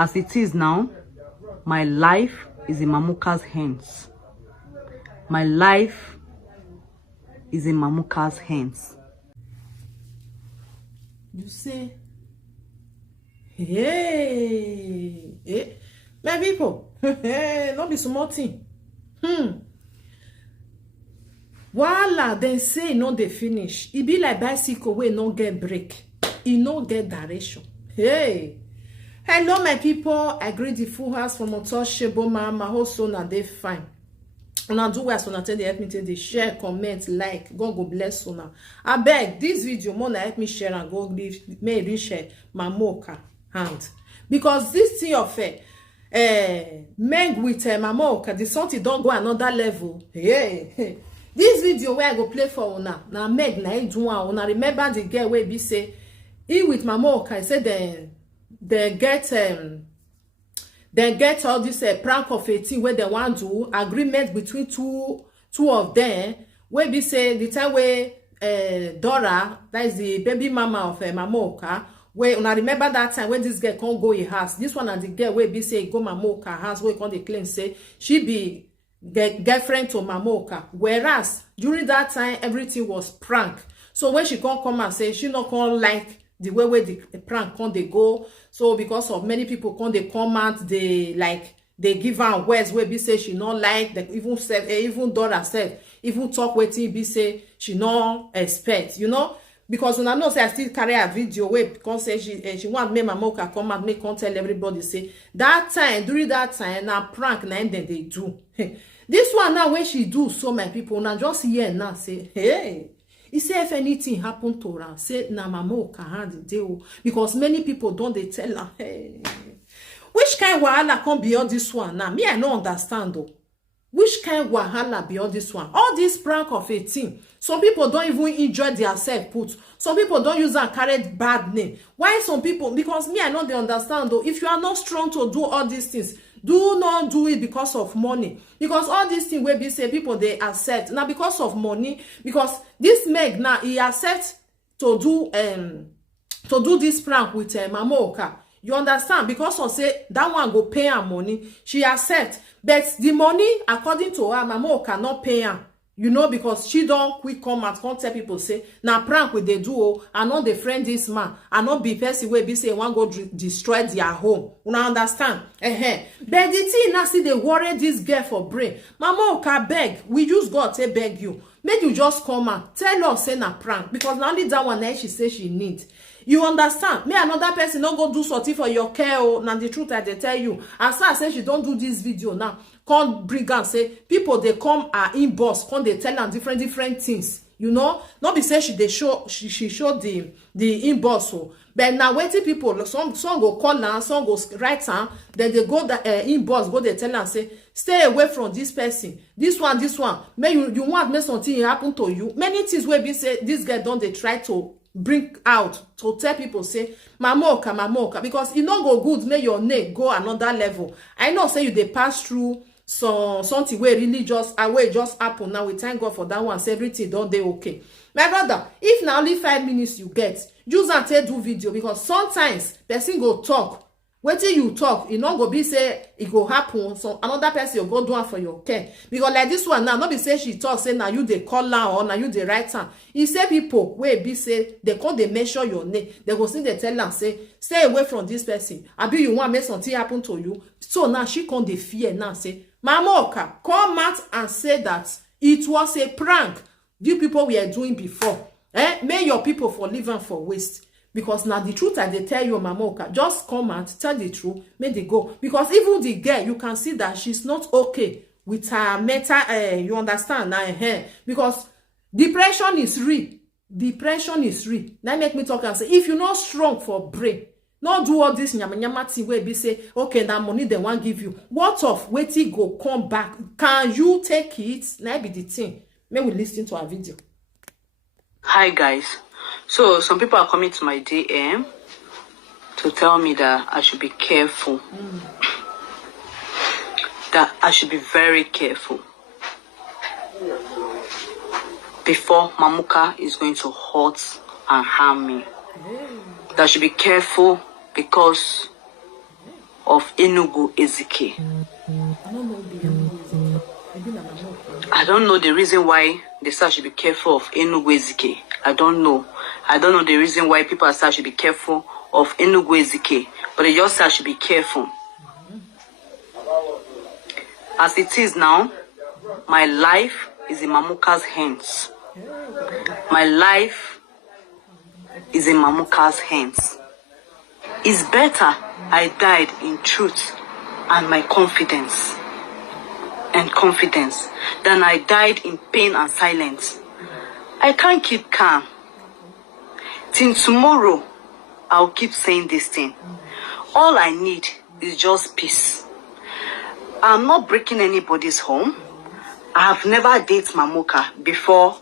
As it is now, my life is in Mamuka's hands. My life is in Mamuka's hands. You say, hey, my people, not be small thing. Voila, then say no they finish. It be like bicycle where no get brake. It no get direction. Hey. Hello, my people. I greet the full house from Untouchable. My whole soul now they fine. And I do well so now tell the help me to the share, comment, like. God go bless you now. I beg this video more help me share and go leave may reach Mamoka hand. Because this thing of Meg with Mamoka, the something don't go another level. Hey. This video where I go play for una. Now Meg na do one. Una remember the girl where be say he with Mamoka. I said they get all this prank of 18 where they want to agreement between two of them. Where be say the time where Dora, that is the baby mama of Mamoka. Where una remember that time when this girl can't go in house. This one and the girl where be say go Mamoka house where can't they claim say she be the girlfriend to Mamoka, whereas during that time everything was prank. So when she can't come and say she not gonna like the way the prank can't they go, so because of many people can't they comment, they like they give her words where be say she not like, they even said even Dora said even talk waiting be say she not expect, you know. Because when I know say I still carry a video where because say she want me Mamoka come and make tell everybody say that time during that time na prank na then they do. This one now when she do so my people now just hear now say hey, he say if anything happen to her say na Mamoka hand the deal because many people don't they tell her hey, which kind wahala come beyond this one now me I no understand though. Which kind wahala beyond this one? All this prank of 18. Some people don't even enjoy themselves put. Some people don't use and carry bad name. Why some people? Because me, I know they understand though. If you are not strong to do all these things, do not do it because of money. Because all these things will be say people they accept. Now because of money, because this Meg now he accept to do this prank with Mamoka. You understand? Because of say that one go pay her money, she accept. But the money, according to her, Mamoka cannot pay her. You know, because she don't quick come and can't tell people say, now prank with the duo, I know they friend this man, I not be person where be say one go destroy their home. You understand? But the thing now see they worry this girl for brain. Mamoka beg, we just God say beg you. Make you just come and tell us say na prank. Because now only that one she say she need. You understand? Me another person not go do something for your care. Oh, now the truth I they tell you. As I say she don't do this video now. Can't bring and say people they come inbox, can't they tell them different things. You know, not be say she showed the inbox. So, but now waiting people some go call her, some go write her, then they go the inbox, go they tell her say stay away from this person. This one. May you want make something happen to you. Many things will be say this girl don't they try to bring out to tell people say Mamoka because it not go good make your name go another level. I know say you they pass through something where really just happen now. We thank God for that one. So everything don't they okay. My brother, if now only 5 minutes you get, use and take do video because sometimes person go talk. Wait till you talk, it not go be say it go happen. So another person will go do it for your care. Because like this one now, not be say she talk say now you they call her or now you they write her. He say people where be say they come they measure your name. They go see they tell her say stay away from this person. I be you want make something happen to you. So now she come they fear now say Mamoka come out and say that it was a prank. You people we are doing before. May your people for living for waste. Because now the truth I they tell you, Mamoka, just come and tell the truth, may they go. Because even the girl, you can see that she's not okay with her mental, you understand now, because depression is real. Depression is real. Now make me talk and say, if you're not strong for brain, not do all this nyama thing where be say, okay, now money they want give you. What of waiting go come back? Can you take it? Now be the thing. May we listen to our video. Hi guys. So some people are coming to my DM to tell me that I should be careful. That I should be very careful before Mamuka is going to hurt and harm me. That I should be careful because of Enugu Ezike. I don't know the reason why they say I should be careful of Enugu Ezike. I don't know. I don't know the reason why people say I should be careful of Enugu Ezike. But they just say I should be careful. As it is now, my life is in Mamuka's hands. My life is in Mamuka's hands. It's better I died in truth and my confidence than I died in pain and silence. I can't keep calm. Till tomorrow, I'll keep saying this thing. All I need is just peace. I'm not breaking anybody's home. I have never dated Mamuka before.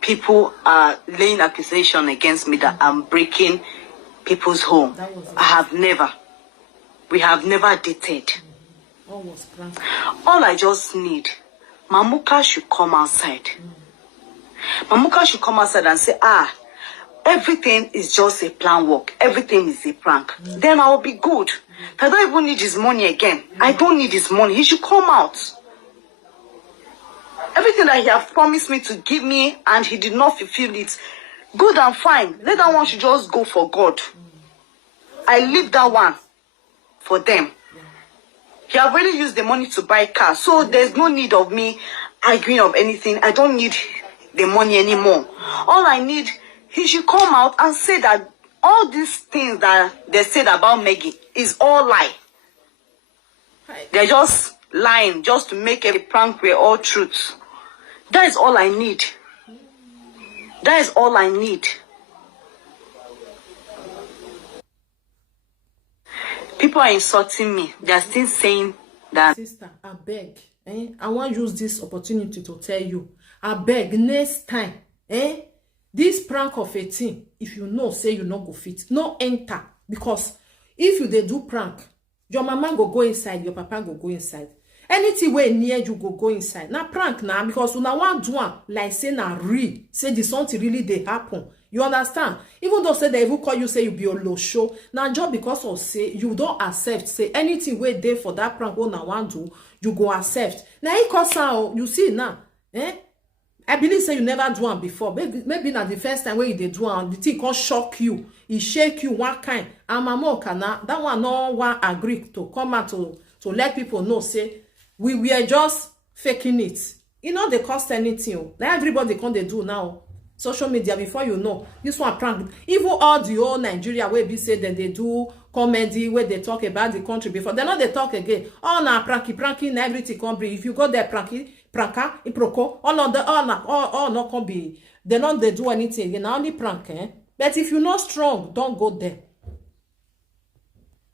People are laying accusation against me that I'm breaking people's home. I have never. We have never dated. All I just need, Mamuka should come outside. Mamuka should come outside and say, everything is just a plan work. Everything is a prank. Then I will be good. I don't even need his money again. I don't need his money. He should come out. Everything that he has promised me to give me and he did not fulfill it, good and fine. Let that one should just go for God. I leave that one for them. He already used the money to buy cars, so there's no need of me arguing of anything. I don't need the money anymore. All I need, he should come out and say that all these things that they said about Maggie is all lie. They're just lying just to make a prank where all truth. That is all I need. That is all I need. People are insulting me. They are still saying that. Sister, I beg. I want to use this opportunity to tell you. I beg, next time, this prank of 18, if you know, say you not go fit, no enter. Because if you they do prank, your mama go inside, your papa go inside. Anything where near you go inside. Now prank now, because una want do one, like say na real, say the something really they happen. You understand? Even though say they even call you, say you be a low show. Now just because of say you don't accept, say anything where they for that prank what na want do, you go accept. Now it cause out, you see now, I believe say you never do one before. Maybe not the first time where you did do one, the thing can shock you, it shake you one kind. And mama kana that one no one agree to come out to let people know say we are just faking it. You know they cost anything. Like everybody can they do now. Social media before you know this one prank. Even all the old Nigeria where be say that they do comedy where they talk about the country before. They know they talk again. Oh na pranky na everything can be. If you go there pranka, iproko, all of the all not can be. They not they do anything again. Only prank, But if you're not strong, don't go there.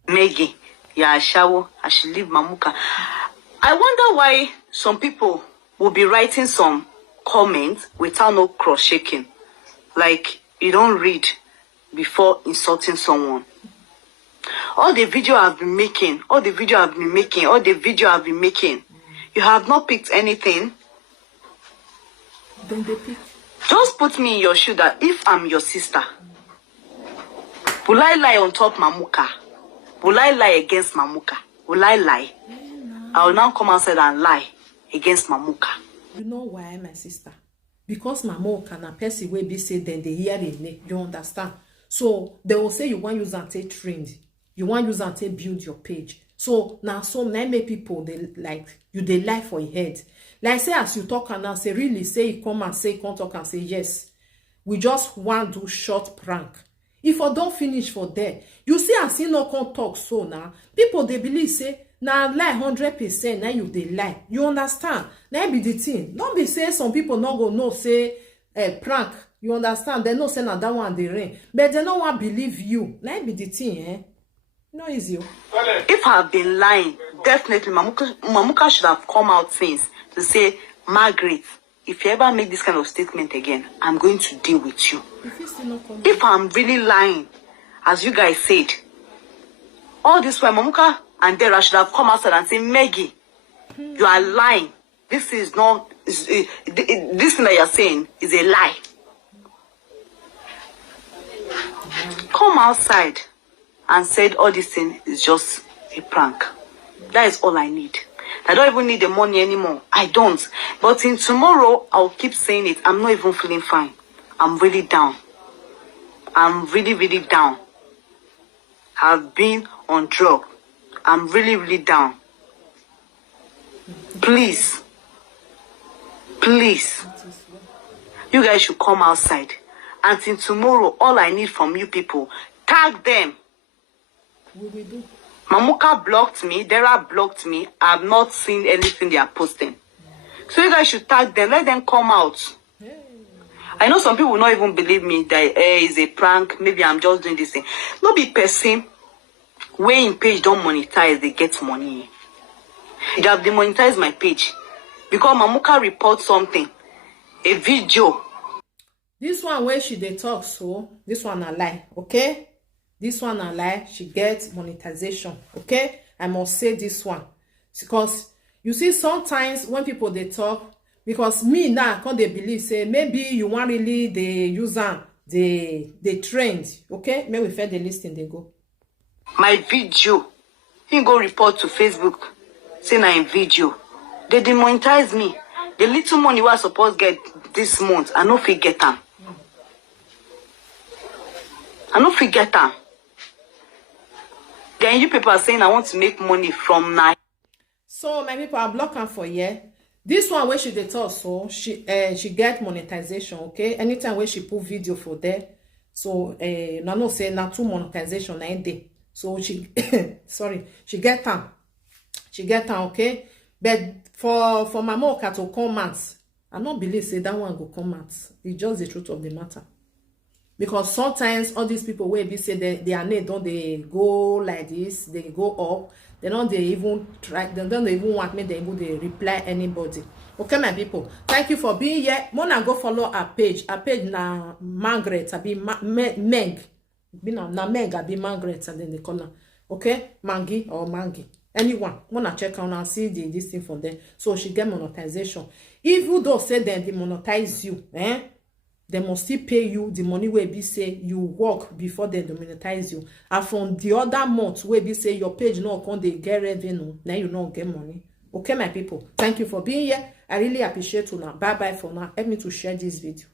Maggie, yeah, shower. I should leave Mamuka. I wonder why some people will be writing some comments without no cross-shaking. Like, you don't read before insulting someone. All the video I've been making, you have not picked anything. Then they pick. Just put me in your shoe that if I'm your sister, will I lie on top Mamuka? Will I lie against Mamuka? Will I lie? I will now come outside and lie against Mamuka. You know why, my sister? Because Mamuka na person will be say then they hear it. You understand? So they will say you want use and take trend. You want use and take build your page. So now some many people they like you they lie for your head. Like say as you talk and now say really say you come and say come talk and say yes. We just want to do short prank. If I don't finish for there, you see as you no come talk so now people they believe say now lie 100%. Now you they lie. You understand? Now be the thing. Don't be say some people not go no say prank. You understand? They no say now that one they rain, but they no want believe you. Now be the thing, No easy. If I have been lying, definitely Mamuka should have come out since to say, Margaret, if you ever make this kind of statement again, I'm going to deal with you. If I'm really lying, as you guys said, all this while Mamuka and Dara should have come outside and say, Maggie, you are lying. This is not, this thing that you're saying is a lie. Come outside and said all this thing is just a prank. That is all I need. I don't even need the money anymore. I don't. But in tomorrow, I'll keep saying it. I'm not even feeling fine. I'm really down. I'm really, really down. I've been on drugs. I'm really, really down. Please. Please. You guys should come outside. Until tomorrow, all I need from you people, tag them. What we do? Mamuka blocked me. Dara blocked me. I've not seen anything they are posting. So you guys should tag them. Let them come out. I know some people will not even believe me that it's a prank. Maybe I'm just doing this thing. No be person. Where in page don't monetize, they get money. They have demonetized my page. Because Mamuka reports something. A video. This one where she dey talk, so this one a lie, okay? This one a lie. She gets monetization, okay? I must say this one. Because you see, sometimes when people they talk, because me now can't they believe, say maybe you want really the user, the trend, okay? Maybe we fed the listing, they go. My video. He go report to Facebook. Say na in video. They demonetize me. The little money was supposed to get this month, I no fit get them. I no fit get them. Then you people are saying I want to make money from now. So my people are blocking for here. This one where she dey talk, so she get monetization, okay? Anytime where she put video for there, so no say na two monetization na day. So she sorry, she get them. She get them, okay? But for my mom to come out, I don't believe say that one go come out. It's just the truth of the matter. Because sometimes all these people where be say their name don't they go like this, they go up, they don't they even try, they don't even want me they would reply anybody. Okay, my people, thank you for being here. Mona go follow our page. Our page na Margaret, I be Meg. Be na Meg, I be Margaret, and then they call her. Okay, Mangi or Mangi. Anyone wanna check out and see this thing for them. So she get monetization. Even though say then they monetize you, they must still pay you the money where be say you work before they monetize you. And from the other month where be say your page no come they get revenue, now you don't get money. Okay, my people, thank you for being here. I really appreciate you now. Bye bye for now. Help me to share this video.